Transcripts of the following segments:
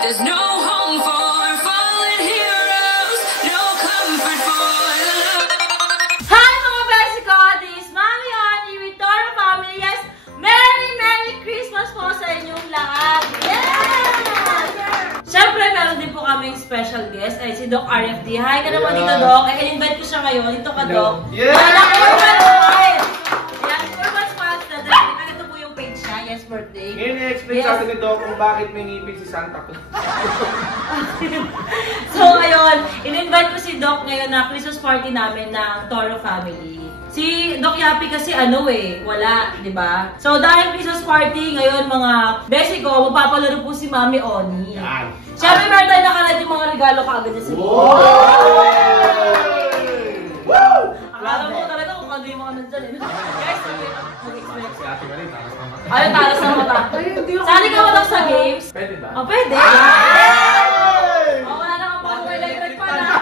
There's no home for fallen heroes, no comfort for the love. Hi mga besiko! This is Mami Oni with Toro Family. Yes, Merry Christmas po sa inyong lahat! Yeah! Siyempre, meron din po kaming special guest, ay si Doc RFD. Hi ka naman dito, Doc. Ay, invite ko siya ngayon. Dito ka, Doc. Yeah! Birthday. Ngayon i-explain sa atin ni Doc kung bakit may ngipin si Santa Claus. So ngayon, in-invite ko si Doc ngayon na Christmas party namin ng Toro Family. Si Doc Yapi kasi wala, di ba? So dahil Christmas party, ngayon mga besi ko, magpapalaro po si Mami Oni. Yan. Siyempre meron tayo nakalat yung mga regalo kaagad niya sa Wow! Woo! Akala mo talaga kung ano yung mga nandyan eh. Guys, mag-explain. Si Ate Marie, takas na mata. Ay, talas na mata. Sali ka ba sa games? Pwede ba? Oh, pwede. Wala na kang pang electric pa na.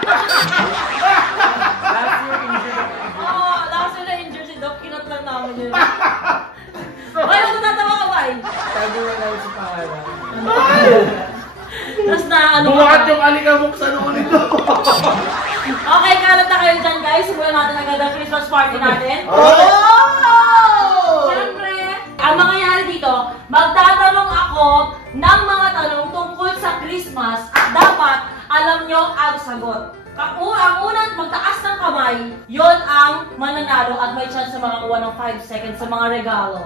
Last year na-injured si Doc. Kinot lang namin yun. Ay, ako natatawa ka ba? Sabi mo lang sa pangalan. Tapos na ano ka. Buhat yung alikabok sa noon nito. Okay, kalat na kayo dyan guys. Simulan natin agad ang Christmas party natin. Siyempre, ang mangyayari dito, magtatanong ako ng mga tanong tungkol sa Christmas at dapat alam nyo ang sagot. Ang unang magtaas ng kamay, yon ang mananalo at may chance sa makakuha ng 5 seconds sa mga regalo.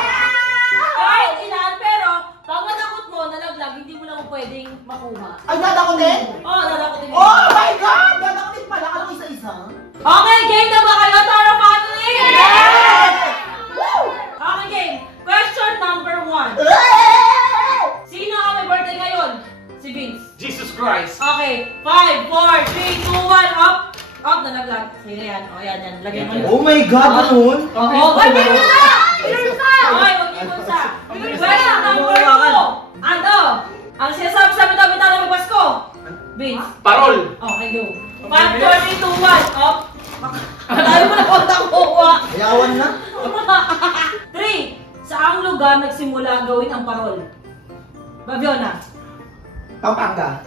Kahit ilan, pero pag natakot mo, nalaglag, hindi mo lang pwedeng makuha. Ay, dadakutin? Oo, nalakotin mo. Oh my God! Dadakutin pala. Alam isa-isa? Okay, game na ba kayo, Toro Family? Yes! Woo! Okay, game. Question number 1. Sino ang may birthday ngayon? Si Vince. Jesus Christ! Okay, 5, 4, 3, 2, 1, up! Up, nalaglag. Sige yan. O, yan. Lagyan mo yun. Oh my God, ganun? Oo, wag mo na! Pinunsa! Okay, wag mo pinunsa. Question number 2. Ano? Ang sinasabi sa amin na magpasko. Vince. Parol! Okay, go. 5, 4, 3, 2, 1, up! Tayo mo na kontang kuha. Ayawan na? 3. Saang lugar nagsimula gawin ang parol? Babiona. Pampanga.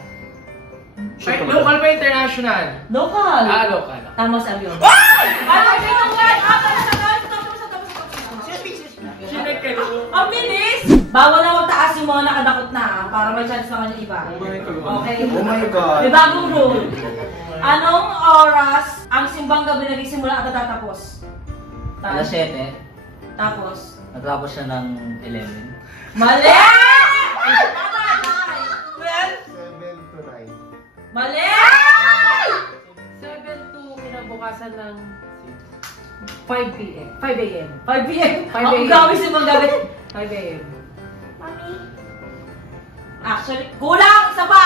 Local ba international? Local. Local. Tama sa avion. Ay, dito ko yan. Sinek kayo. Ang bilis! Bawal na magtaas yung mga nakadakot na para may chance naman yung iba. Okay? Oh my God. May bagong rule. Anong oras ang simbang gabi nagsimula at natatapos? Alas 7. Tapos? Natapos siya ng 11. Mali! Well, 7 to 9. mali! 7 to kinabukasan ng 5 p.m. 5 a.m. 5 p.m. 5 Ang a.m. gawin si Mang Gabi. 5 a.m. Actually, kulang! Isa pa!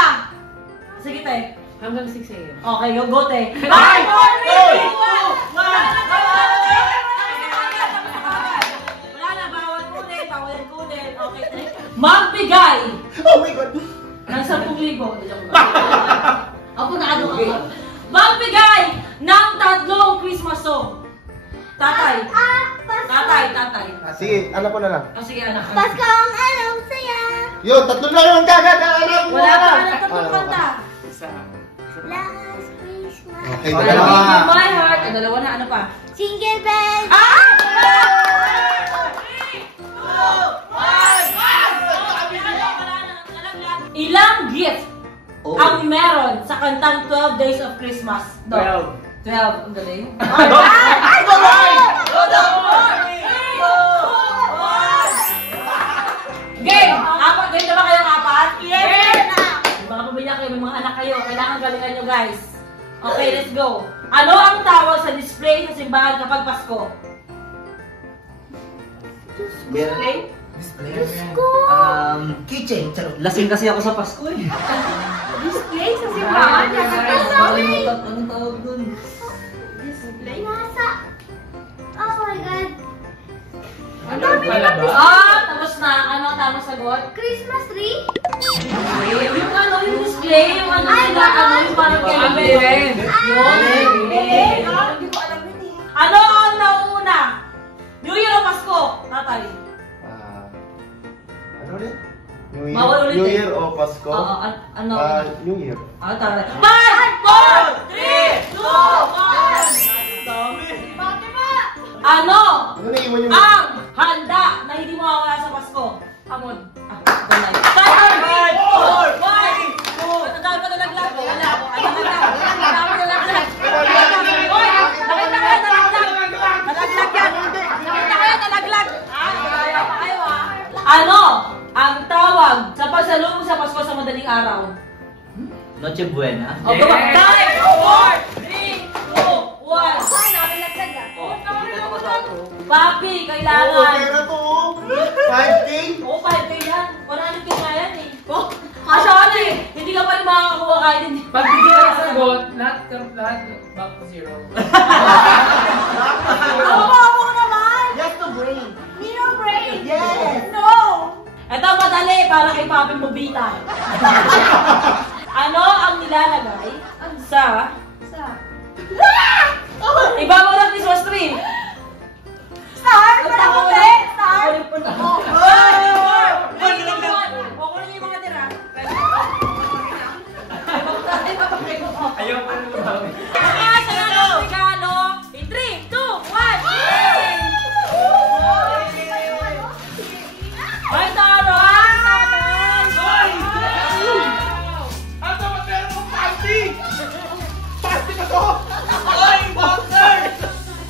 Sige, te. Hanggang 6 a.m. Okay, go, te. 5, 4, 3, 2, 1! Wala na, bawal kunin. Okay, te. Magbigay Oh my God. ng 10,000. Ako na ano ako. Magbigay ng 3 Christmas song. Tatay. Tatay. Sige, anak ko na lang. Oh, sige, anak. Pasko ang alam saya. Yun, tatlo na yung gagagalang mo. Wala ka na tatlong kanta. Last Christmas. Okay, Wala dalawa. ka. My heart. Dalawa na, ano pa? Jingle bells. Ilang gift ang meron sa kantang 12 Days of Christmas? 12. 12. Ang galing. Ay, Game! Apat. Game na ba kayong apat? Yes! Baka pabila kayo, may mga anak kayo. Kailangan galingan nyo, guys. Okay, let's go. Ano ang tawag sa display sa simbahan kapag Pasko? Display? Kitchen. Lasing kasi ako sa Pasko eh. Display sa simbahan. Nakalimutan anong tawag dun. Display? Nasa. Oh my God. Ano pala ba? Tapos na. Ano ang tamang sagot? Christmas tree? Yung ano, yung display, yung ano Ay, sila, ano, yung parang Ang kailan. bilis. Hindi ko alam yun eh. Ano ang nauna? New Year o Pasko? Tatay. Bawal ulit New eh. Year o Pasko? Ano? New Year. Tara. 5, 4, 3, 2, 1! Dami! Ano? Ano na iwan yung... Ang handa na hindi mawawala sa Pasko. Amon. Five, 4, 5, 2, ang dami pa nalaglag. Wala ako. Ang dami nalaglag. Hoy! Nakita ko yan, nalaglag. Nalaglag yan. Nakita ko yan, nalaglag. Kaya pa kayo Ano ang tawag sa pasalubong sa Pasko sa madaling araw? Noche Buena. O, go back. 5, 4, 3, 2, 1. Papi, Oo, kailangan. pera to. 5K? Oo, 5K yan. 100K nga yan eh. Actually, hindi ka pa rin makakakuha kahit hindi. Pag hindi ka nasagot, lahat back to zero. Ako naman! Yes to brain. Nino brain! Yes! No! Ito madali para kay Papi Mobita. Ano ang nilalagay sa... Iba mo ng Christmas tree! Star! Wala ko ulit! Star! Kukunin yung mga tira. Ayaw pa rin mabawi. Regalo! In 3, 2, 1! Ay, taray! Taray! Ano ba meron mong party? Party ba to? Ay, boxer!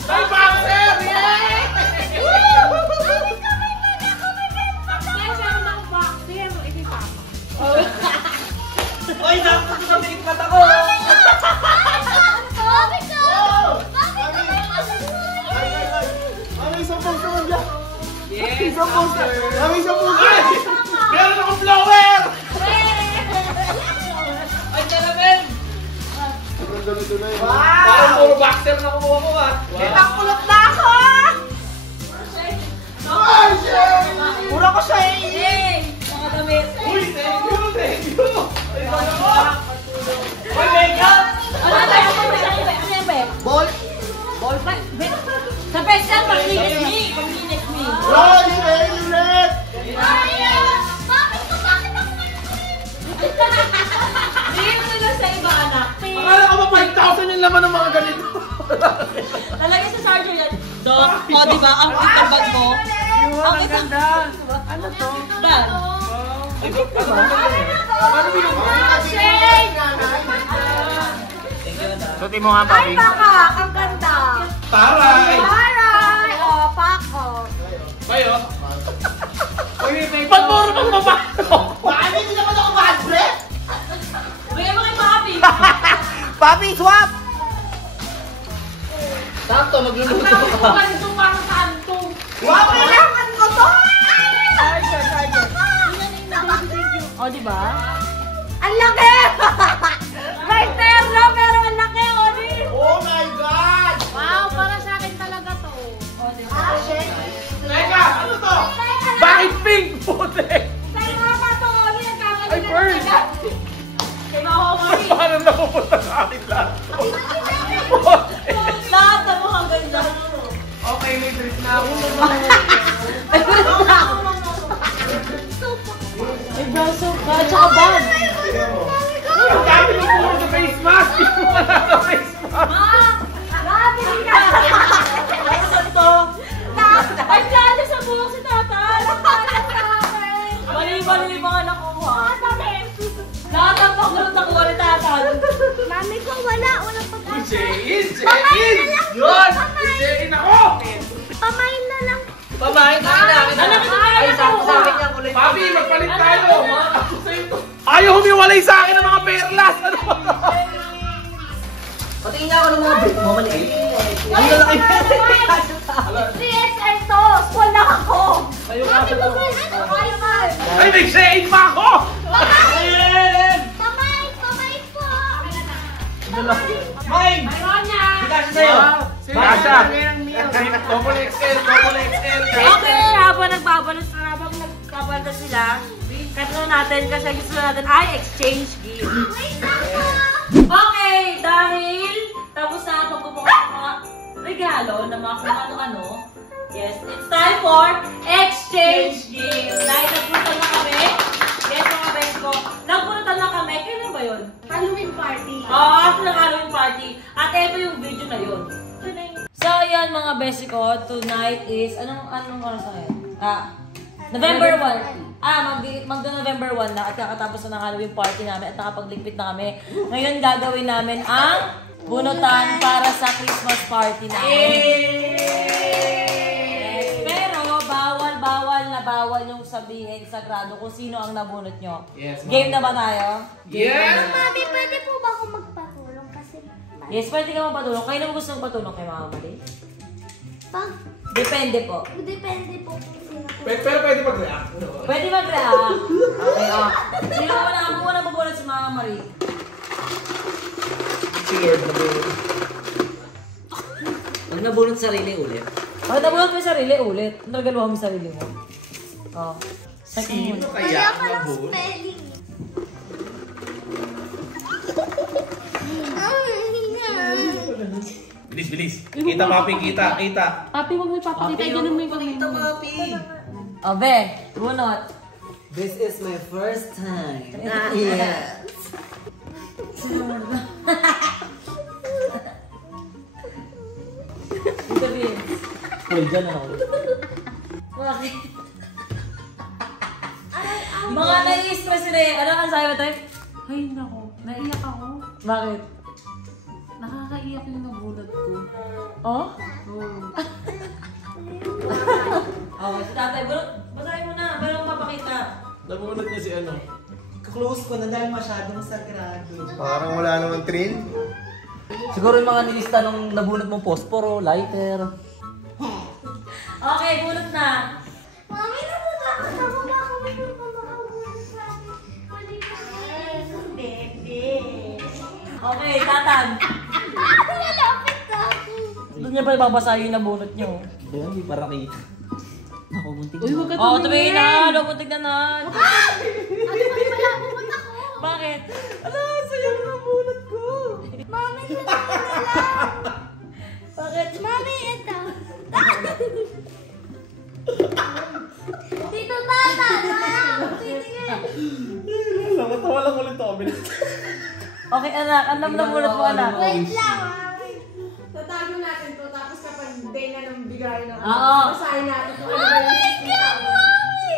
Ay, boxer! Ay, dapat sa tingin mata ko! Ano isang pulso mo dyan? Yes, Isang pulso! Ano isang pulso? Ay! Meron akong flower! Ay, talagang! Sobrang ganito na yun. Parang puro boxer na kumuha ko ah. Kulot na ako! Ay, shit! Mura ko siya eh! Mga damit. Uy, thank you, thank you! Ay, bakit? Uy, makeup! Ano tayo? Ano yan, Be? Ball! Ball pa? Sa best yan, pag-linis me! Pag-linis me! Roll! Very red! Bigyan mo nila sa iba, anak. Akala ko ba 5,000 yung laman ng mga ganito? Talagay sa charger yan. Dok, o diba, ang cute ng bag mo? Ang ganda. Ano to? Bag. Ay, paano binigyan? Shade! Suti mo nga, papi. Baka, ang ganda. Taray! Aray! O, pako. Bayo? Uy, ba't puro pang mapasok? Bakit hindi naman ako bad breath? Bigyan mo kay Papi. Papi, swap! Sakto, Ang magluluto dami ko ka. ganito parang kanto. Wow, Kailangan ko to! O, diba? Ang laki! May terno, pero ang laki, Oni! Oh my God! Wow, para sa akin talaga to. O, diba? Teka, ano to? Bakit pink puti? Sa'yo nga pa to, Oni! Ay, Pearl! Kay Mahomari. Paano napupunta sa akin lahat? Lahat na mo hanggang dyan. Okay, may drip na ako. May braso ka, tsaka bag. Ang dami ng puro sa face mask! Hindi mo wala sa face mask! Grabe ka! Ano to? Ay, plano sa buhok si tatay. Mali-mali yung mga nakuha. Lahat ng pakulot nakuha ni tatay. Mami ko wala, walang pag-asa. Isein! Isein! Yun! Isein ako! Pamain na lang. Pamain ka na. Ano ka na Ay, sa akin niya kulay. Papi, magpalit tayo! Mga ako sa'yo to. Ayaw humiwalay sa akin ng mga perlas! Ano ba? Patingin nga ako ng mga break mo, maliit. Ang lalaki. 3XL to! Small lang ako! Ayaw ka Mami sa ko to. ba? Ayaw ka! Ay, may shade pa ako! Pamain! Pamain po! Mine! Hindi kasi sa'yo. Kasha! Double XL, double XL! Okay, habang nagbabalot sila, katlo natin kasi gusto natin ay exchange gift. Okay, dahil tapos na pagbubukas ng mga regalo na mga kung ano-ano, yes, it's time for exchange gift. Dahil nagpunta na kami, ko. Nagpunutan na kami. Kailan ba yun? Halloween party. Oo, after ng Halloween party. At ito yung video na yun. So, ayan mga besi ko. Tonight is, anong oras na ngayon? November 1. Magdo-November 1 na at kakatapos na ng Halloween party namin at nakapagligpit na kami. Ngayon gagawin namin ang bunutan para sa Christmas party namin. Yes. Pero bawal yung sabihin sagrado kung sino ang nabunot nyo. Yes, Game na ba tayo? Yes! Mami, pwede po ba ako magpatulong? Kasi... Yes, pwede ka magpatulong. Kayo naman gusto magpatulong kay Mama Mali? Pag... Depende po. Depende po kung sino po. Pero pwede mag-react. Pwede mag-react. Okay, Sino muna? Ako muna mabunot si Mama Marie. Si Lord na bunot. Pag nabunot sarili ulit. Pag nabunot mo yung sarili, ulit. Nagaluhan mo yung sarili mo. Oh. Sino Kaya kaya pa lang mabunot? spelling. Bilis. Kita, papi, kita. Papi, huwag mo ipapakita. Ganun mo yung kamay mo. Papi! Obe, bunot. This is my first time. Yes. Ito, Vince. Cool, dyan ako. Bakit? Mga nai-stress sila eh. Ano ang sabi mo tayo? Ay, nako. Naiyak ako. Bakit? Nakakaiyak yung nabunot ko. Oh? Oh. Okay, si tatay. Basahin mo na. Bago mo mapakita. Nabunot niya si ano. Close ko na dahil masyadong sagrado. Parang wala naman thrill. Siguro yung mga nilista nung nabunot mong posporo, lighter. Okay, bunot na. Mami, nabutakot ako. Baka may makabunod sa akin. Pwede ka. Bebe. Okay, tatan. Nalapit na ako. Doon niya pa ibabasahin yung nabunot niyo. Doon, hindi para kita. Ako, muntik Uy, huwag ka Oh, tumingin. tumingin na. Lumuntig na na. Ano ba yung wala pumunta ko? Bakit? Ala, sa'yo na nabunot ko. Mami, ito na lang. Bakit? Mami, ito. Dito tata lang. Nakatawa lang ulit ako. Bilis. Okay, anak. Ang nabunot mo, anak. Wait lang, mami. Tatago natin to, tapos kapag day na ng bigay na Oo. basahin natin kung ano Oh ba my yung God, mami.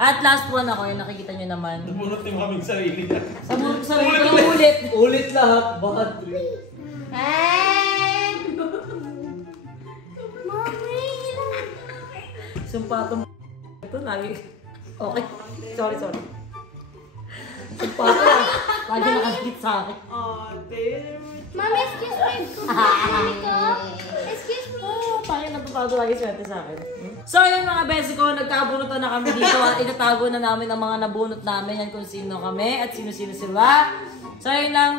At last one ako, yung nakikita nyo naman. Nabunot yung kaming sarili niya. Sa sarili ko ulit. Ulit lahat, bad trip. Hey! Mami! Sumpatong ito, lagi. Okay. Sorry. Sumpatong. Lagi nakakit sa akin. Mami, excuse me. Mami ko. Excuse me. Parang natutado lagi swerte sa akin. So yun mga besi ko, nagkabunutan na kami dito at itatago na namin ang mga nabunot namin yan kung sino kami at sino-sino sila. So yun lang.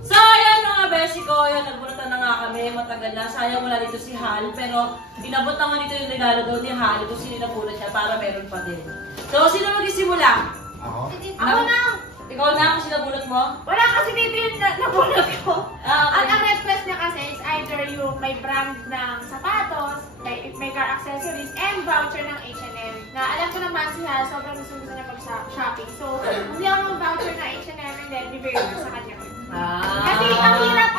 So ayan mga besi ko, yun, nagbunutan na nga kami, matagal na. Sayang wala dito si Hal, pero dinabot naman dito yung regalo daw ni Hal, kung sino nabunot niya para meron pa din. So sino mag-isimula? Ako? Ako na. Ikaw na kung sino nabunot mo? Wala kasi baby na nabunot ko. Ah, At ang okay. request niya kasi is either yung may brand ng sapatos, like may car accessories, and voucher ng H&M. Na alam ko naman si Hal, sobrang gusto niya mag-shopping. So, hindi ako ng voucher ng H&M and then bibigay ko sa kanya. Kasi ang hirap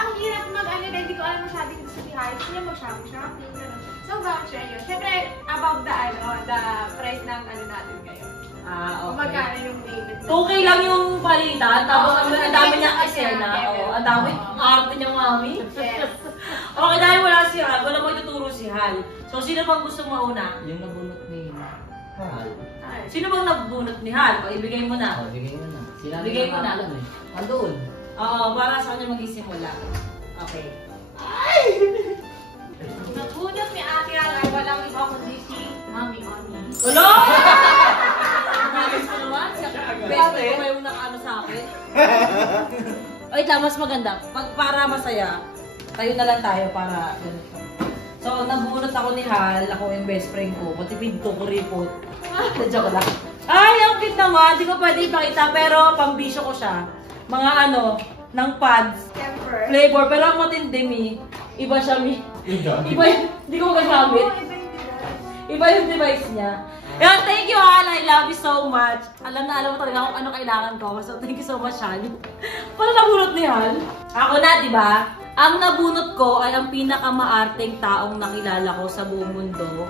mag-ano din, hindi ko alam masyadong gusto si Hal. Gusto niya mag-shopping, gano'n. So, voucher yun. Siyempre, above the price ng ano natin ngayon. Ah, okay. Magkano yung limit. Okay lang yung palitan, tapos Oo, ang dami niyang kasi eksena. yan, Oo, ang dami. Arte niya, mami. Yes. Okay, dahil wala si Hal, wala mo ituturo si Hal. So, sino bang gusto mauna? Yung nabunot ni Hal. Sino bang nagbunot ni Hal? O, ibigay mo na. Oh, bigay mo na. Sinabi Bigay ko mo na. alam eh. Andoon. Oo, para sa kanya mag-isimula. Okay. Nagunat ni Ate Hal ay walang iba kundi si Mami. Hello! Ayos ko naman. Best friend ko yung nakaano sa akin. Wait lang, mas maganda. Pag para masaya, tayo na lang tayo para ganito. So, nabunot ako ni Hal, ako yung best friend ko. Matipid ko, kuripot. Joke lang. Ay, ang cute naman. Di ko pwede ipakita, pero pambisyo ko siya. Mga ano, ng pads. Flavor. Pero ang matindi, Mi. Iba siya, Mi. Iba yung, hindi ko magagamit. Iba yung device niya. Yan, thank you, Hal. I love you so much. Alam mo talaga kung ano kailangan ko. So, thank you so much, Hal. Paano nabunot ni Hal? Ako na, di ba? Ang nabunot ko ay ang pinakamaarteng taong nakilala ko sa buong mundo.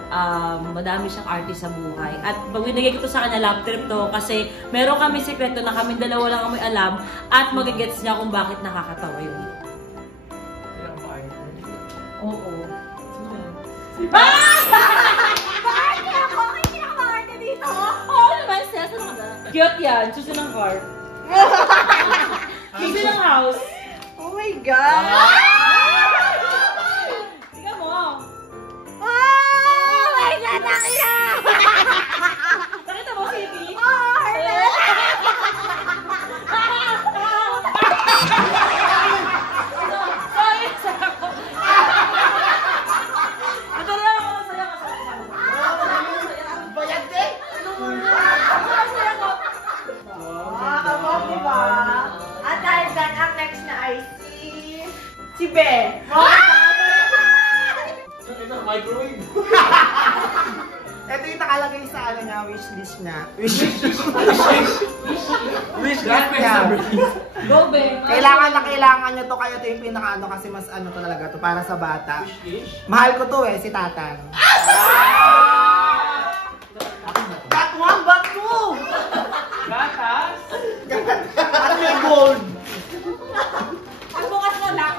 Madami siyang artist sa buhay. At pag binigay ko to sa kanya, love trip to. Kasi meron kami sekreto na kami dalawa lang ang may alam. At magigets niya kung bakit nakakatawa yun. Oo. Oo naman, Cess. Ano ka ba? Cute yan. Susunod ng card. Susunod ng house. Oh my God! Tingnan mo. Oh my God, nakita! Nakita mo, Phoebe? Sorry, ako. Ito na lang ako masaya ka. Bayad din! Nakakabot, di ba? At dahil dyan, ang next na ay si Ben. Ito, microwave. Ito yung nakalagay sa ano niya, wishlist niya. That makes niya. Go, Ben. Kailangan niya to, kaya ito yung pinaka-ano kasi mas ano talaga to, para sa bata. Mahal ko to si Tatang. That one, but two! Gatas? At may gold! Pagbukas mo lang.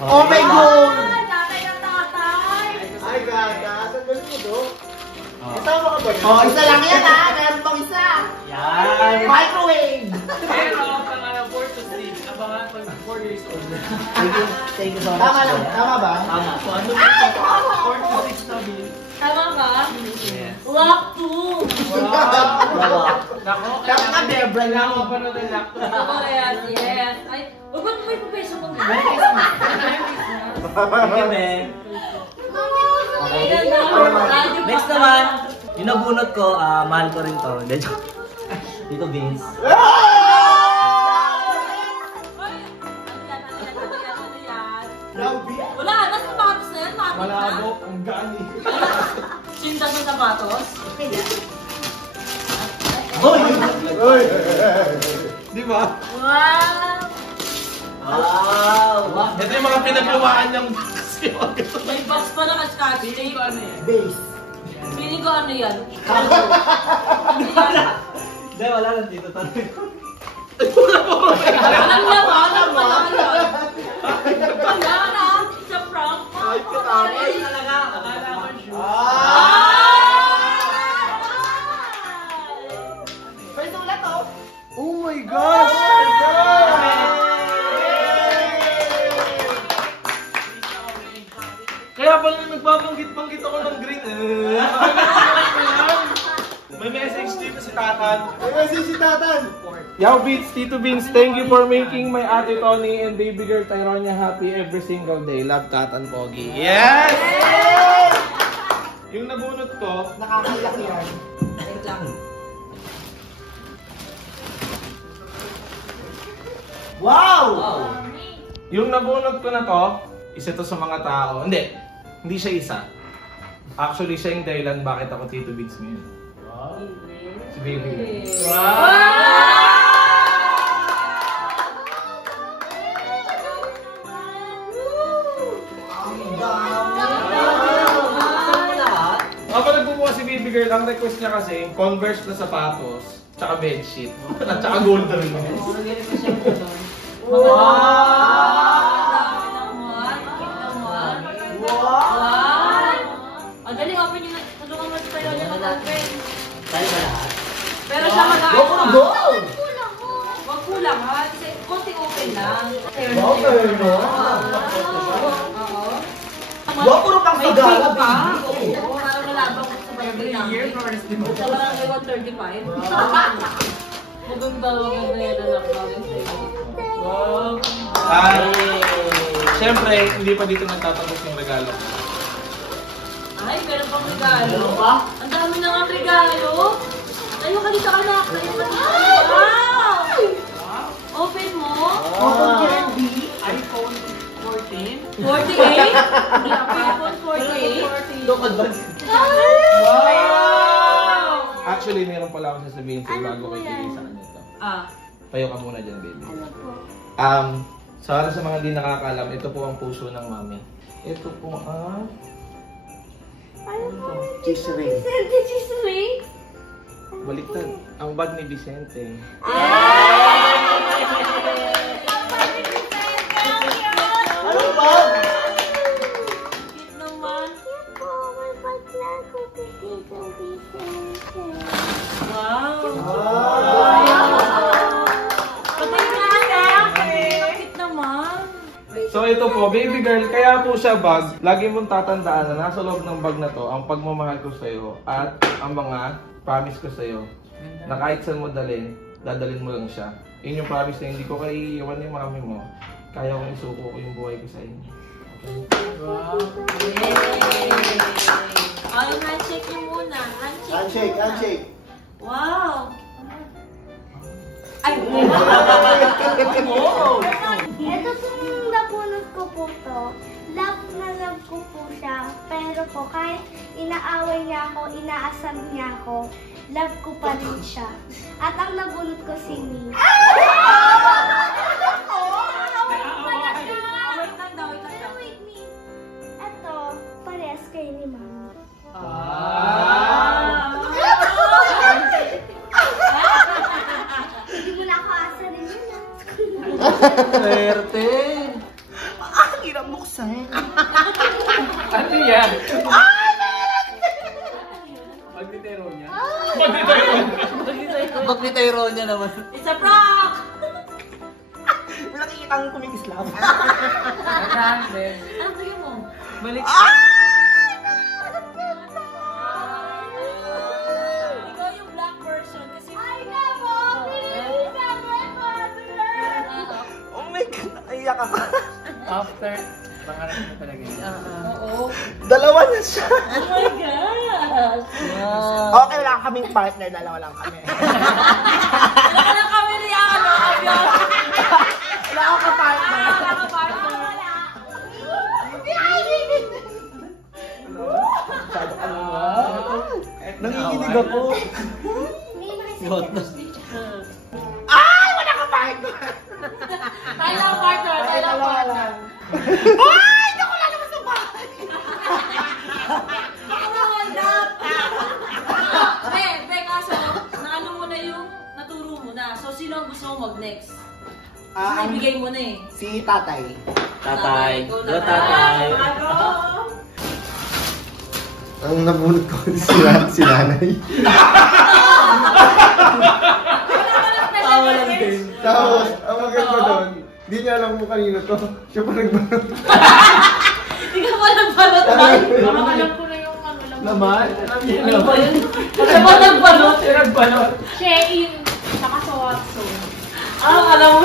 Oh my God! Tatay ng tatay. Ay, gatas. Ang galing mo do. Isama ka ba? Oh, isa lang yan ha. Meron pang isa. Yan! Microwave! Pero, pangalan 4 to 6. Abangan pag 4 years old. Thank you so much. Tama lang. Tama ba? Tama. So, ano ba? 4 to 6 na bin. Tama ba? Yes. Lock 2. Bravo. Nako, Tama nga, Debra lang. Kailangan pa na ng laptop. Ako, yes. Ay, huwag mo may pupeso mong gano'n. Thank you, Ben. Ay, ganda. Radyo Next pa. naman, yung nabunot ko, mahal ko rin to. Dito, Vince. Ay, ano yan? Wala, nasa sapatos na yan. Bakit na? Malabo, ang gani. Sinta sa sapatos? Uy! Di ba? Wow! Ito yung mga pinagluwaan niyang May box pa na ka-scotch tape. ano yan? Base. Feeling ko ano yan? Hindi, wala lang dito talaga. Alam na ba? Alam mo? Wala na. It's a prank. Ay, katama. Talaga. Akala ko shoe. First ulat to. Oh my gosh! Kaya pala nagbabanggit-banggit ako ng green. May message dito si Tatan. May message si Tatan. Yow Beats, Tito Beans, thank you for making my Ate Tony and baby girl Tyronia happy every single day. Love, Tatan Pogi. Yes! Yung nabunot ko, Nakakaiyak yan. Wait lang. Wow! yung nabunot ko na to, isa to sa mga tao. Hindi siya isa. Actually, siya yung dahilan bakit ako Tito Beans ngayon. Si baby girl. Kapag nagbubukas si baby girl, ang request niya kasi, Converse na sapatos, tsaka bedsheet, at tsaka gold ring. Wow! Ang dali, open yung tulungan mo sa tayo niya mag-open. Tayo ba lahat? Pero siya mag-open. Go for gold! Huwag kulang ha. Konting open lang. Wow, no? Oo. Wow, puro pang May sagara, bill pa. baby. Oo, parang malabang sa birthday namin. Sa barangay 135. Maganda na yan anak namin sa'yo. Wow! Siyempre, hindi pa dito nagtatapos yung regalo. Ay, meron pang regalo. Ang dami na nga regalo. Tayo ka dito anak. Tayo ka dito. Wow! Open mo. Open candy. iPhone 14? 48? iPhone 48? Don't advance. Wow! Actually, meron pala ako sasabihin sa'yo bago ko ibigay sa kanya ito. Tayo ka muna dyan, baby. Ano po? Sa mga hindi nakakaalam, ito po ang puso ng mami. Ito po ang... Ano po? Cheese ring. Sente cheese ring? Baliktad. Ang bag ni Vicente. Ano ba? Cute naman. Yan po, may pagla ko kay Tito Vicente. Wow! Ah. Patay na anak! Cute naman. So ito po, baby girl, kaya po siya bag. Lagi mong tatandaan na nasa loob ng bag na to ang pagmamahal ko sa'yo at ang mga promise ko sa'yo. Na kahit saan mo dadalhin mo lang siya. Yun yung promise na hindi ko kay iwan yung mami mo. Kaya kong isuko ko yung buhay ko sa inyo. Ay, handshake niyo muna. Handshake, handshake. Wow! Ay, Ito pong nabunot ko po to. Love na love ko po siya. Pero po, kahit inaaway niya ako, inaasam niya ako, love ko pa rin siya. At ang nabunot ko si Mi. wait lang daw. Pero wait, Mi. Ito, parehas kayo ni Mami. Hindi mo na ako asarin yun, ah. Swerte. Ang hirap buksan. Ano yan? Magnitero niya. Magnitero. Magnitero niya naman. It's a prank! May nakikitang kumikislap. Ano sige mo? Balik. Ikaw yung black version kasi... Ay, nako! Pinili ka mo, mother! Oh my God, naiyak ako. After, pangarap niya talaga yun. Oo. Dalawa na siya. Oh my gosh! Okay, wala kaming partner, dalawa lang kami. Wala ka lang kami ni ano, Abion. Wala ako ka-partner. Wala ka partner. Nanginginig ako. What na? Ay, wala ka partner. Tayo lang partner, tayo lang partner. Ay, naku, wala naman sa bahay. Kaso, naano mo na yung naturo mo na. So, sino ang gusto mo mag-next? Ibigay mo na eh. Si tatay. Tatay. Go, Go, tatay. Ang nabunot ko si nanay. Tawa lang din. Tapos, ang maganda doon, di niya alam kung kanino to. Siya pa nagbanot. Hindi ka ba nagbalot ba? Alam ko na yung ano lang. Naman? Ano ba yun? Siya ba nagbalot? Siya nagbalot. Shein, saka sa Watson. Alam mo.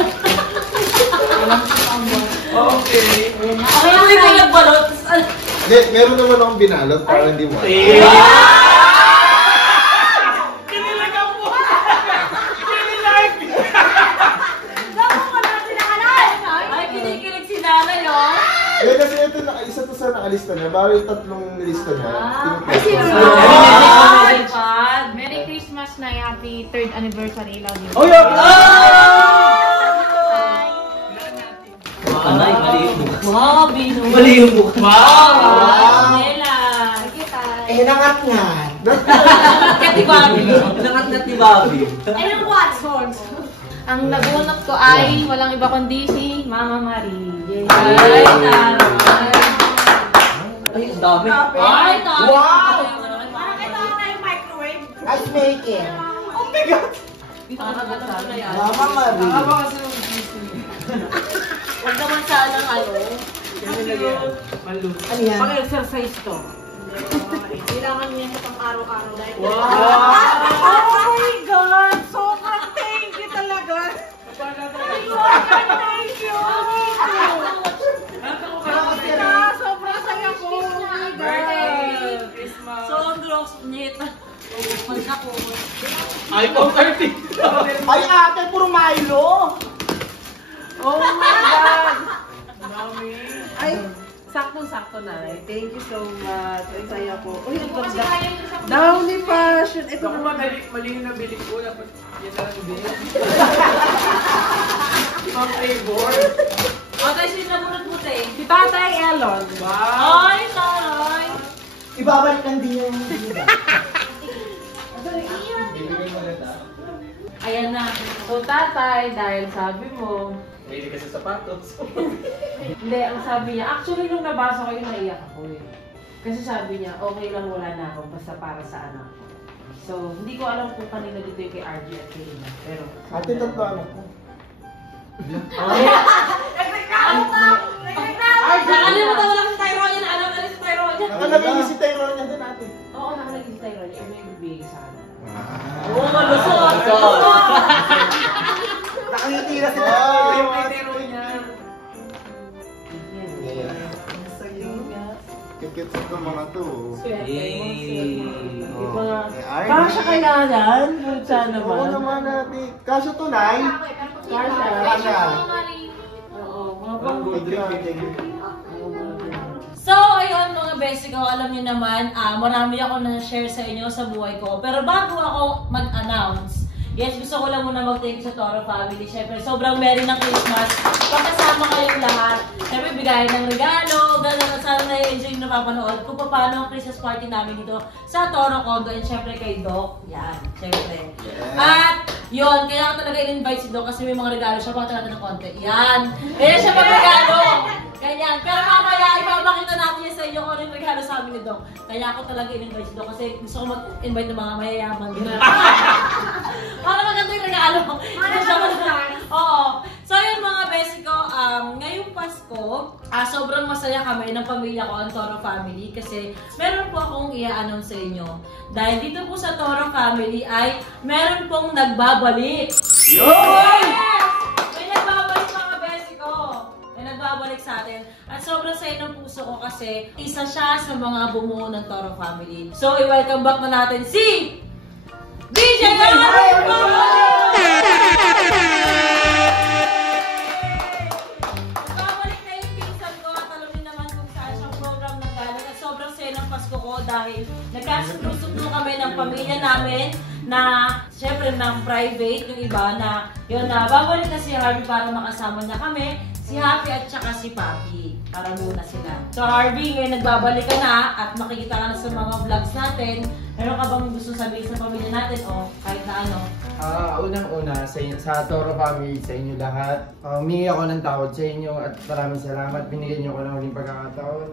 Okay. Ako yung hindi ko nagbalot. Hindi, meron naman akong binalot para hindi mo. Ay, kinikilig si nanay, oh. Eh, kasi ito, isa to sa nakalista niya. Bawal yung tatlong nilista niya. Merry Christmas na happy 3rd anniversary. Love you. Oh, yeah! Ay, mali yung bukas. Wow, Bino. Mali yung bukas. Wow! Nela. Nangat nga. Kati Bobby. Nangat-ngat ni Bobby. Anong Watsons? Ang nabunot ko ay walang iba kundi si Mama Marie. Ay, taray. Ay, ang dami. Ay, taray. Wow! Parang ito ako na yung microwave. Ice making. Oh my God. Parang ano na yan. Mama Marie. Huwag naman sanang ano. Ano yan? Pang-exercise to. Kailangan niya sa pang-araw-araw dahil Oh my God! Sobrang thank you talaga. thank you! Sobrang saya ko! Birthday! So, ang gross nito. Pag ako. iPhone 13. Ay ate, puro Milo. Oh my God! Ay, sakto na. Thank you so much. Ay, saya ko. Uy, ang Kasi ganda. kaya ito sa Downy fashion. Ito Ito naman. mali yung nabili ko. Dapat yan na lang din. Mga flavor. O, tayo siya nabunot mo, te. Si Tatay Elon. Wow! Ay, taray. Ibabalik lang din yung Bibigyan mo ulit ah. Ayan na. So, Tatay, dahil sabi mo, Bili ka sa sapatos. hindi, ang sabi niya, actually nung nabasa ko yung naiyak ako eh. Kasi sabi niya, okay lang wala na ako, basta para sa anak ko. So, hindi ko alam kung kanina dito yung kay RG at kay Ina. Pero, Ate, tatlo anak ko. Nakalimutan mo lang si Tyrone niya. Alam na rin si Tyrone niya. Nakalagay niyo si Tyrone niya din, ate. oo, nakalagay si Tyrone, eh, may bibigay sa akin. Oo, malusot. nakangiti na sila. Yung tiro niya. Kikit sa mga to. Kasha kailangan? Sana Oo naman. naman ate. Kasya to, Nay. Kasya. Oo, mga Parang pang... good drink. Thank you. So, ayun mga best ko, alam niyo naman, marami ako na-share sa inyo sa buhay ko. Pero bago ako mag-announce, yes, gusto ko lang muna mag-thank you sa Toro family. Siyempre, sobrang merry ng Christmas. Pagkasama kayong lahat. Siyempre, bigayan ng regalo. Gano'n, sana na-enjoy yung napapanood kung paano ang Christmas party namin dito sa Toro Condo. And siyempre kay Doc. Yan, siyempre. At, yun, kaya ako talaga in-invite si Doc kasi may mga regalo siya. Pakita natin ng konti. Yan. Kaya siya mag-regalo. Ganyan. Pero mamaya, ipapakita natin yan sa inyo kung ano yung regalo sa amin ni Doc. Kaya ako talaga in-invite si Doc kasi gusto ko mag-invite ng mga mayayaman. Para maganda yung regalo. Oo. So yun mga besi ko, ngayong Pasko, sobrang masaya kami ng pamilya ko, ang Toro family. Kasi meron po akong i-announce sa inyo. Dahil dito po sa Toro family ay meron pong nagbabalik. Yes! May nagbabalik mga besi ko. May nagbabalik sa atin. At sobrang saya ng puso ko kasi isa siya sa mga bumuo ng Toro family. So i-welcome back na natin si DJ Arbo! Babalik na yung pinsan ko at alam niyo naman kung saan siyang program na galing. At sobrang saya ng Pasko ko dahil nagkasundo kami ng pamilya namin na syempre ng private, yung iba na yun na babalik na si Harvey para makasama niya kami, si Happy at saka si Papi. Para muna sila. So Harvey, ngayon nagbabalik ka na at makikita ka na sa mga vlogs natin. Meron ka bang gusto sabihin sa pamilya natin o kahit na ano? Unang-una sa Toro family, sa inyo lahat. Humingi ako ng tawad sa inyo at maraming salamat. Binigyan niyo ko ng huling pagkakataon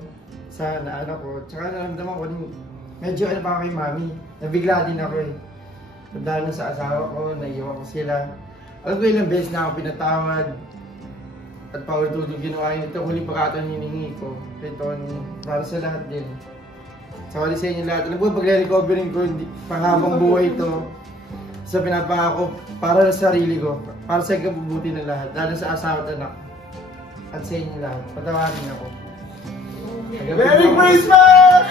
sa naanak ko. Tsaka naramdaman ko din, medyo ano pa kay mami. Nabigla din ako eh. Dahil na sa asawa ko, naiiwan ko sila. Alam ko ilang beses na ako pinatawad. At paulit-ulit ginawa yun. Ito huling pagkakataon hiningi ko. Ito para sa lahat din. Sa wali sa inyo lahat. Alam ko, pag-recovering ko, panghabang buhay ito. Sa pinapangako para sa sarili ko. Para sa kabubuti ng lahat. Lalo sa asawa at anak. At sa inyo lahat. Patawarin ako. Merry Christmas!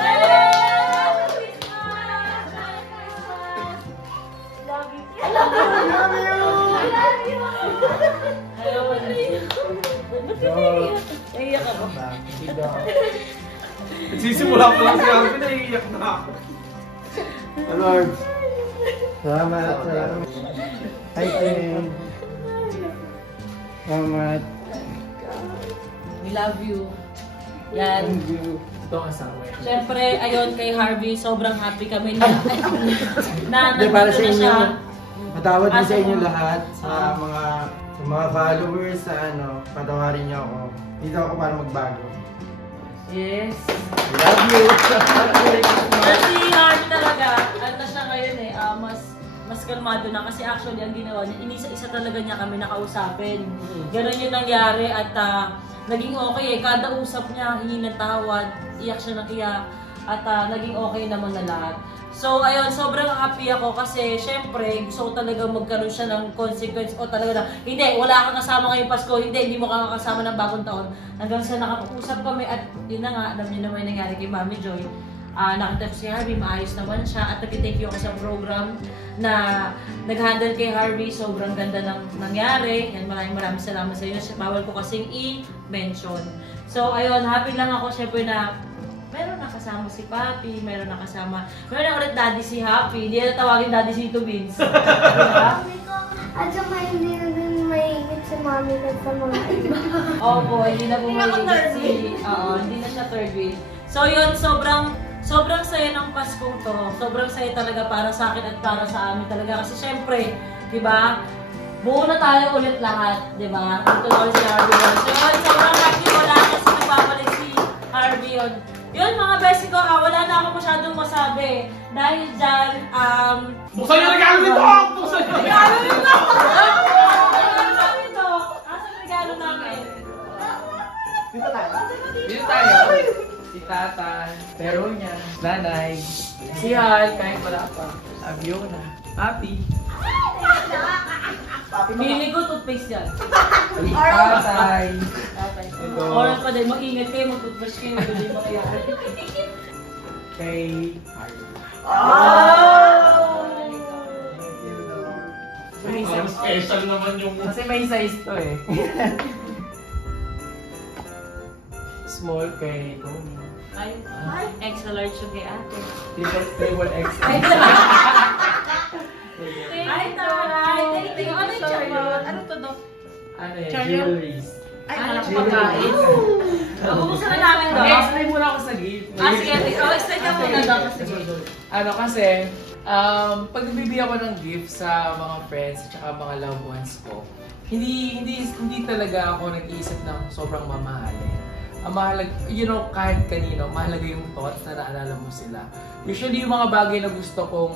Naiyak ako. Nagsisimula pa lang si Harvey, naiiyak na ako. Lord. Salamat. Hi, Tim. Salamat. We love you. Yan. Thank you. Ito ang asawa. Siyempre, ayun kay Harvey, sobrang happy kami na Hindi, para sa nandito na inyo. siya. Patawad din sa Ah, inyo sa- lahat. Sa mga followers, sa patawarin niyo ako. Dito ako para magbago. Yes. I love you. Kasi Harvey talaga, ano siya ngayon eh, mas kalmado na kasi actually ang ginawa niya, inisa-isa talaga niya kami nakausapin. Ganon yung nangyari at naging okay eh. Kada usap niya, hingi ng tawad, iyak siya ng iyak at naging okay naman na lahat. So ayun, sobrang happy ako kasi syempre gusto ko talaga magkaroon siya ng consequence o talaga na, hindi, wala kang kasama ngayong Pasko, hindi mo kang kasama ng bagong taon. Hanggang sa nakapag-usap kami at yun na nga, alam niyo naman yung nangyari kay Mami Joy. nakita si Harvey, maayos naman siya. At nag-thank you ako sa program na nag-handle kay Harvey. Sobrang ganda ng nangyari. Yan, maraming salamat sa inyo. Bawal ko kasing i-mention. So, ayun, happy lang ako syempre na meron nakasama si Papi, meron na ulit daddy si Happy. Hindi na tawagin daddy si Tito Vince. Diba? At saka hindi na din maingit si Mami at sa mga iba. Opo, hindi na bumalik si... hindi na siya third wheel. So yun, sobrang saya ng Paskong to. Sobrang saya talaga para sa akin at para sa amin talaga. Kasi syempre, di ba, buo na tayo ulit lahat, di ba? Ito na ulit si Harvey. So yun, sobrang happy wala kasi nagpapalik si Harvey yun. Yun mga besi ko, wala na ako masyadong masabi. Dahil dyan, Buksan yung regalo nito! Buksan yung regalo nito! Asan regalo namin? Dito tayo. Si Tata, Peronia, Nanay, si Hal, kahit wala pa, Aviona, Papi, Pili ko toothpaste yan. Tatay, Oras pa din, mag-ingat kayo, mag-toothbrush kayo, hindi yung mangyayari. kay Special naman yung... Kasi may size to eh. Small kay Tony. Ay, extra large yung kay ate. Triple X. Ay, taray! Thank you! Ano yung charot? Ano to, Dok? Ano yan? Jewelries. Ay, alam ko pagkain. Ubusan na namin, Dok. Explain muna ako sa gift. Sige. Explain ka muna, Dok. Ano kasi, pag nagbibigay ako ng gift sa mga friends at saka mga loved ones ko, hindi talaga ako nag-iisip ng sobrang mamahalin. Ang mahalaga, kahit kanino, mahalaga yung thoughts na naalala mo sila. Usually, yung mga bagay na gusto kong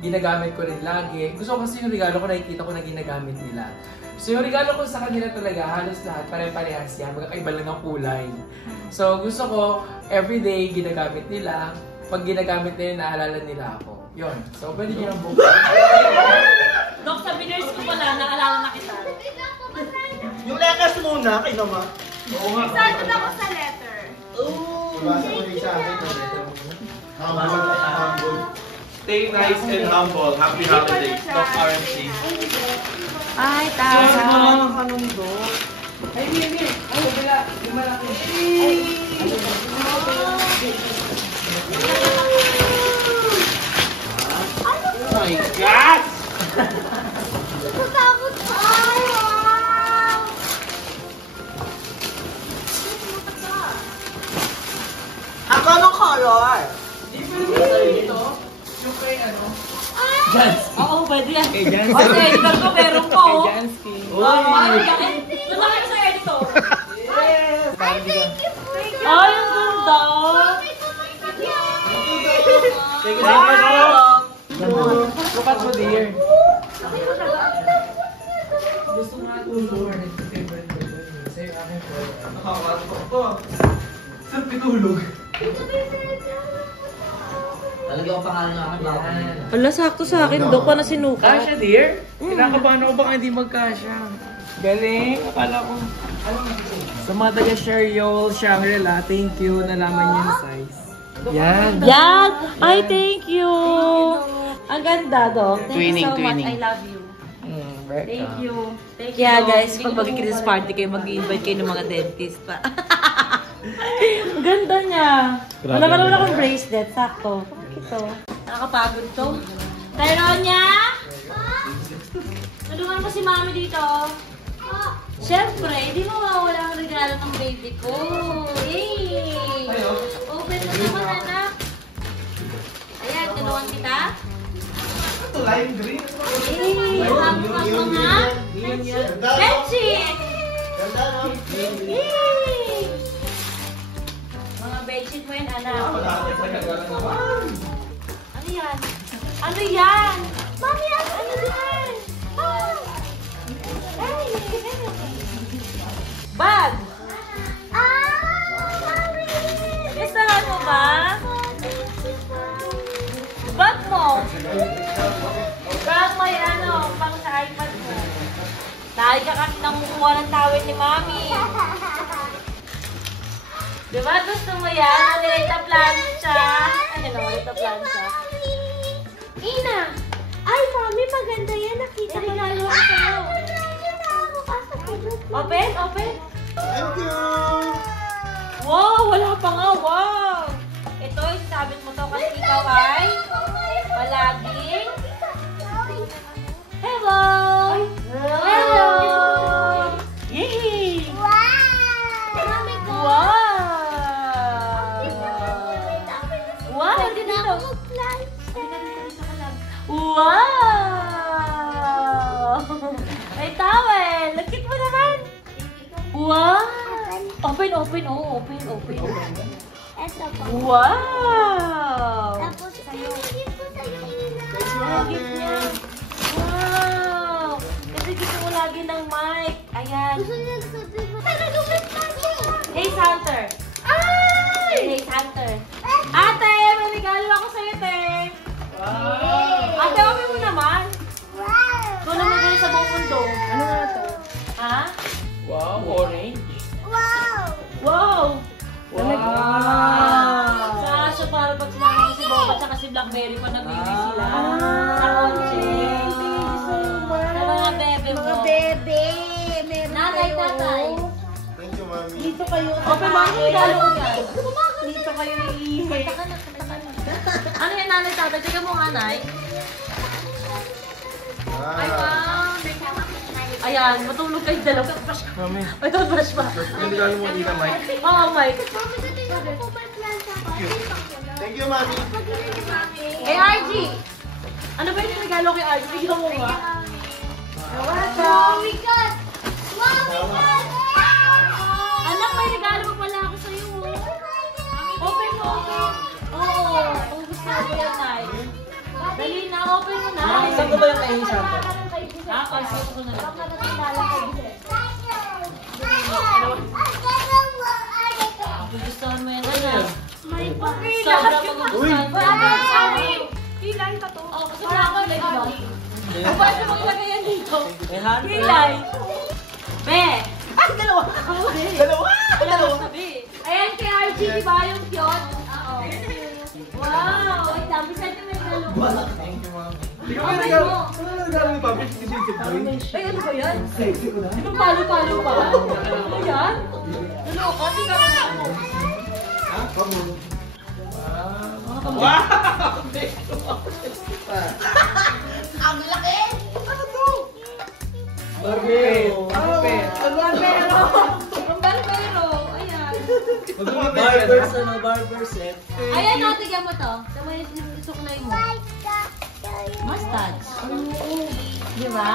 ginagamit ko rin lagi, gusto ko kasi yung regalo ko, nakikita ko na ginagamit nila. So, yung regalo ko sa kanila talaga, halos lahat, pare-parehas yan, magkakaiba lang ang kulay. So, gusto ko, everyday, ginagamit nila. Pag ginagamit nila, naalala nila ako. Yun. So, pwede nyo lang bukas. Dok, sa biners ko pala, naalala na kita. Yung letters muna, kay naman. Oo nga. Excited ako sa letter. Basta ko rin sa akin. Humble. Stay nice and humble. Happy holidays. Doc RMC. Ay, tama. Anong Dok? Ay, Mimi! Ay, wala. Yung malaki. Oh my God! Natatakot ko! Ay, wow! Ako anong color? Ito, yung kay ano? Oo, pwede yan. Kay Jansky. Kasi editor ko, meron ko. Kay Jansky. Lumaki sa editor. Yes! Ay, thank you po! Ay, ang ganda. Thank you. Look at mo, dear. Gusto nga ito, Lord. Favorite ko ito. Sa'yo akin po. Nakakatok to. Saan pitulog? Talaga ang pangalan nga ako. Yan. Wala, sakto sa akin. Dok pa na sinuka. Kasha, dear? Kinakabahan ako baka hindi magkasya. Galing. Akala ko. Sa mga taga-share Yol Shangri-La, thank you. Nalaman niyo yung size. Yan. Yan! Ay, thank you! Ang ganda, Dok. Thank you so much. I love you. Thank you. Thank you. Kaya guys, pag mag-Christmas party kayo, mag-invite kayo ng mga dentist pa. Ang ganda niya. Wala ka naman akong bracelet. Sakto. Ito. Nakakapagod to. Peronia! Tulungan mo si Mami dito. Siyempre, hindi mo mawawala ang regalo ng baby ko. Yay! Open mo naman, anak. Ayan, tulungan kita. Ito, lime green. Yay! Bago ka mga bedsheet! Yay! Mga bedsheet mo yan, anak. Ano yan? Ano yan? Mami, ano yan? Bag! Gustahan mo ba? Bag mo! Bag mo yan, pang sa iPad mo. Dahil ka kasi nang kukuha ng tawid ni Mami. Diba gusto mo yan? Maliit na plancha. Ayun o, maliit na plancha. Ina! Ay, mami, maganda yan. Nakita ko na yung sa'yo. Open, open. Thank you! Wow, wala pa nga. Wow. Ito, isasabit mo to kasi ikaw ay palaging. Hello! Hello! Yay! Mami ko. Wow! Wow! Pwede na Dito. ako mag-plancha. Wow! May towel! Lagkit mo naman! Wow! Open, open, oh, open, open. Ito po. Wow! Tapos, gift ko sa'yo, Ina. Ang gift niya. Wow! Kasi gusto mo lagi ng mic. Ayan. Gusto niya sabihin mo. Pero lumit-plancha. Hey, Hunter! Ay! Hey, Hunter! Ate! May regalo ako sa'yo, te! Ate, open mo naman! Wow! Ito naman kayo sa buong mundo. Ano nga to? Ha? Wow, orange. Wow! Wow! Wow! Sa para pag sinabi ko si Boba at si Blackberry pa nagbibigay sila. Sa kotse. Thank you so much. Sa mga bebe mo. Mga bebe. Meron Nanay, kayo. tatay. Thank you, Mami. Dito kayo. Open mo ang regalo mo yan. Dito kayo iihi. Ano yan, nanay, tatay? Tignan mo nga, nay. Ay, wow. Ayan, matulog kayo dalawa. Mami, May toothbrush pa. yung regalo mo Ina, Mike. Oo, Mike. Mami, tingnan mo po ba yung plancha ko? Thank you, Mami. Hey, RG! Ano ba yung regalo kay RG? Bigyan mo nga. Wow, my God! Wow, my God! Anak, may regalo pa pala ako sa'yo. Open mo, open. Oo, kung gusto mo yan, Nay. Dali na, open mo na. Saan ko ba yung may Hunter? Ha? O, sige ko na lang. Gugustuhan mo yan, anak. May Sobra magugustuhan mo yan. Kilay pa to. Oh, gusto mo ako, Lady Boss? Ang paano maglagay yan dito? May Hunter. Kilay. Be! Ay, dalawa! Dalawa! Dalawa! Sabi. Ayan kay RG, di ba yung cute? Oo. Wow! Ay, dami sa'yo may regalo. Thank you, Mami. Hindi ko may regalo. Ano ang regalo ni Papi? Isisip ko yun. Ay, ano ba yan? Di ba palo-palo pa? Ano yan? Ano ka? Di ka na ako. Ha? Pabulong. Wow! Ang laki! Ano to? Barbero. Barbero! Ang barbero! Ayan. Barbers, barber set. Ayan o, tigyan mo to. Tama yung isuklay mo. Mustache. Di ba?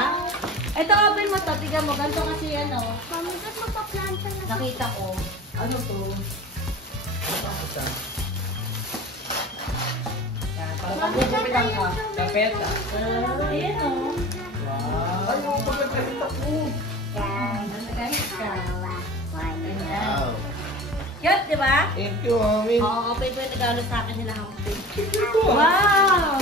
Ito, open mo to. Tignan mo. Ganito kasi yan o. Mami, ba't magpa-plancha na? Nakita ko. Ano to? Pagkukupitan ka. Kapeta. Ayan o. Ay, yung pagkakita ko. Guys ka. Ayan. Wow. Cute, di ba? Thank you, Mami. Oo, open ko yung regalo sa akin nila Humpty. Wow!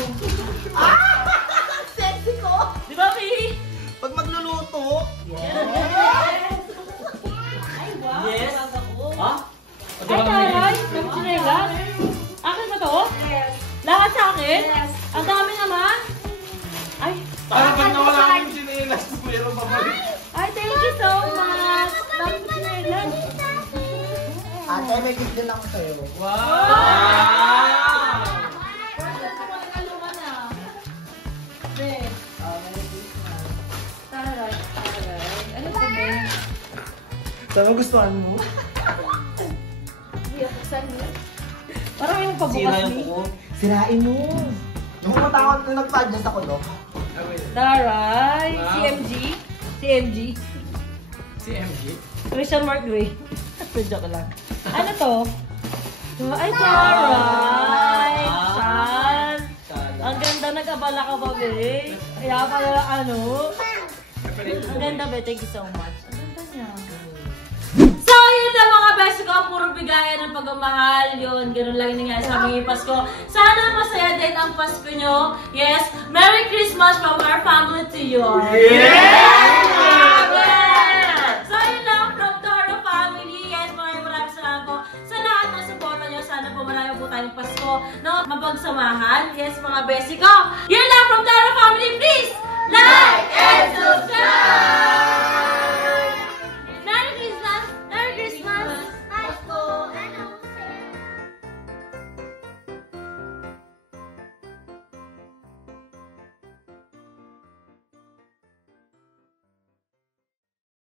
Sexy ko! Di ba, Pili? Pag magluluto, Yes! Ay, wow! Yes. Ha? Ha? Ay, taray! Ang chinelas? Akin ba to? Yes. Lahat sa akin? Yes. Ang dami naman? Ay, Para pag nawala yung chinelas, meron babalik. ay, thank you so much! Dami sa chinelas. ate, may gift din ako sa'yo. Wow! Taray, taray. Ano to, be? Saan mo gustuhan mo? Parang yung pabukas Sira yung ni. kuko. Sirain mo. Nung pumunta ako na nagpa-adjust ako, no? Taray! Wow. CMG? CMG? CMG. Christian Mark Gray. Joke lang. Ano to? Ay, taray! Shan! Ang ganda, nag-abala ka ba, be? Kaya pala, ano? Ang ganda, be. Thank you so much. Ang ganda niya. So, yun na mga best ko. Puro bigayan ng pagmamahal. Yun, ganun lang yung nangyari sa aming Pasko. Sana masaya din ang Pasko nyo. Yes, Merry Christmas from our family to yours. Yeah! So, yun lang from Toro family. Yes, maraming salamat po sa lahat mapagsamahan. Yes, mga besi ko. Yun lang from Toro Family, please! Like and subscribe!